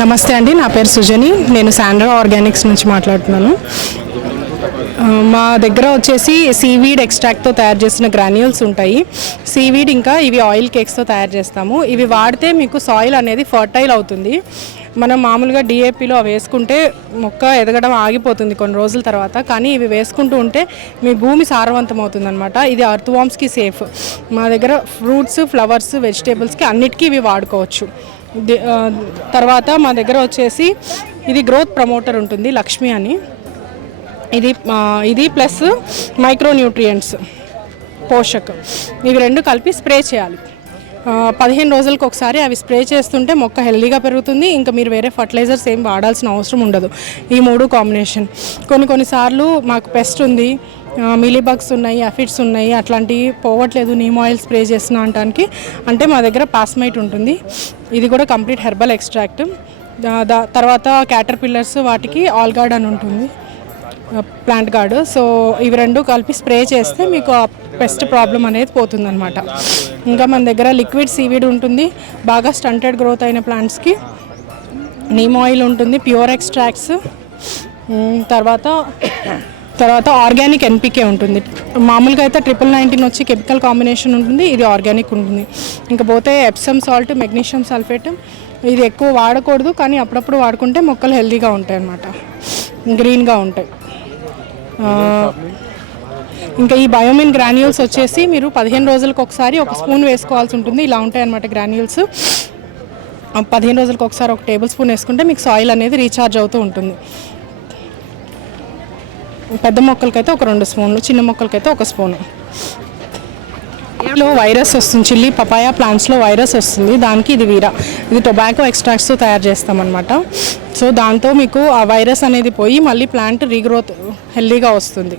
నమస్తే అండి, నా పేరు సుజని. నేను శాండ్రా ఆర్గానిక్స్ నుంచి మాట్లాడుతున్నాను. మా దగ్గర వచ్చేసి సీవీడ్ ఎక్స్ట్రాక్ట్తో తయారు చేసిన గ్రాన్యూల్స్ ఉంటాయి. సీవీడ్ ఇంకా ఇవి ఆయిల్ కేక్స్తో తయారు చేస్తాము. ఇవి వాడితే మీకు సాయిల్ అనేది ఫర్టైల్ అవుతుంది. మనం మామూలుగా డిఏపిలో వేసుకుంటే మొక్క ఎదగడం ఆగిపోతుంది కొన్ని రోజుల తర్వాత, కానీ ఇవి వేసుకుంటూ ఉంటే మీ భూమి సారవంతం అవుతుంది అనమాట. ఇది అర్త్ వామ్స్కి సేఫ్. మా దగ్గర ఫ్రూట్స్, ఫ్లవర్స్, వెజిటేబుల్స్కి అన్నిటికీ ఇవి వాడుకోవచ్చు. తర్వాత మా దగ్గర వచ్చేసి ఇది గ్రోత్ ప్రమోటర్ ఉంటుంది, లక్ష్మి అని. ఇది ప్లస్ మైక్రో న్యూట్రియంట్స్, పోషక్, ఇవి రెండు కలిపి స్ప్రే చేయాలి. 15 రోజులకు ఒకసారి అవి స్ప్రే చేస్తుంటే మొక్క హెల్దీగా పెరుగుతుంది. ఇంకా మీరు వేరే ఫర్టిలైజర్స్ ఏం వాడాల్సిన అవసరం ఉండదు. ఈ 3 కాంబినేషన్. కొన్నిసార్లు మాకు పెస్ట్ ఉంది, మిలీబగ్స్ ఉన్నాయి, అఫిడ్స్ ఉన్నాయి, అట్లాంటివి పోవట్లేదు, నీమ్ ఆయిల్ స్ప్రే చేసిన అనడానికి అంటే మా దగ్గర పాస్మైట్ ఉంటుంది. ఇది కూడా కంప్లీట్ హెర్బల్ ఎక్స్ట్రాక్ట్. తర్వాత క్యాటర్ పిల్లర్స్, వాటికి ఆల్ గార్డ్ అని ఉంటుంది, ప్లాంట్ గార్డ్. సో ఇవి రెండు కలిపి స్ప్రే చేస్తే మీకు ఆ పెస్ట్ ప్రాబ్లం అనేది పోతుందన్నమాట. ఇంకా మన దగ్గర లిక్విడ్ సీవీడ్ ఉంటుంది, బాగా స్టంటెడ్ గ్రోత్ అయిన ప్లాంట్స్కి. నీమ్ ఆయిల్ ఉంటుంది, ప్యూర్ ఎక్స్ట్రాక్ట్స్. తర్వాత ఆర్గానిక్ ఎన్పికే ఉంటుంది. మామూలుగా అయితే 99 వచ్చి కెమికల్ కాంబినేషన్ ఉంటుంది, ఇది ఆర్గానిక్ ఉంటుంది. ఇంకా పోతే ఎప్సమ్ సాల్ట్, మెగ్నీషియం సల్ఫేట్, ఇది ఎక్కువ వాడకూడదు, కానీ అప్పుడప్పుడు వాడుకుంటే మొక్కలు హెల్తీగా ఉంటాయి అన్నమాట, గ్రీన్గా ఉంటాయి. ఇంకా ఈ బయోమిన్ గ్రాన్యూల్స్ వచ్చేసి మీరు 15 రోజులకు ఒకసారి 1 స్పూన్ వేసుకోవాల్సి ఉంటుంది. ఇలా ఉంటాయి అన్నమాట గ్రాన్యూల్స్. 15 రోజులకు ఒకసారి 1 టేబుల్ స్పూన్ వేసుకుంటే మీకు సాయిల్ అనేది రీఛార్జ్ అవుతూ ఉంటుంది. పెద్ద మొక్కలకైతే 2 స్పూన్లు, చిన్న మొక్కలకైతే 1 స్పూను. లో వైరస్ వస్తుంది, చిల్లీ పపాయ ప్లాంట్స్లో వైరస్ వస్తుంది, దానికి ఇది వీరా, ఇది టొబాకో ఎక్స్ట్రాక్ట్స్తో తయారు చేస్తామన్నమాట. సో దాంతో మీకు ఆ వైరస్ అనేది పోయి మళ్ళీ ప్లాంట్ రీగ్రోత్ హెల్దీగా వస్తుంది.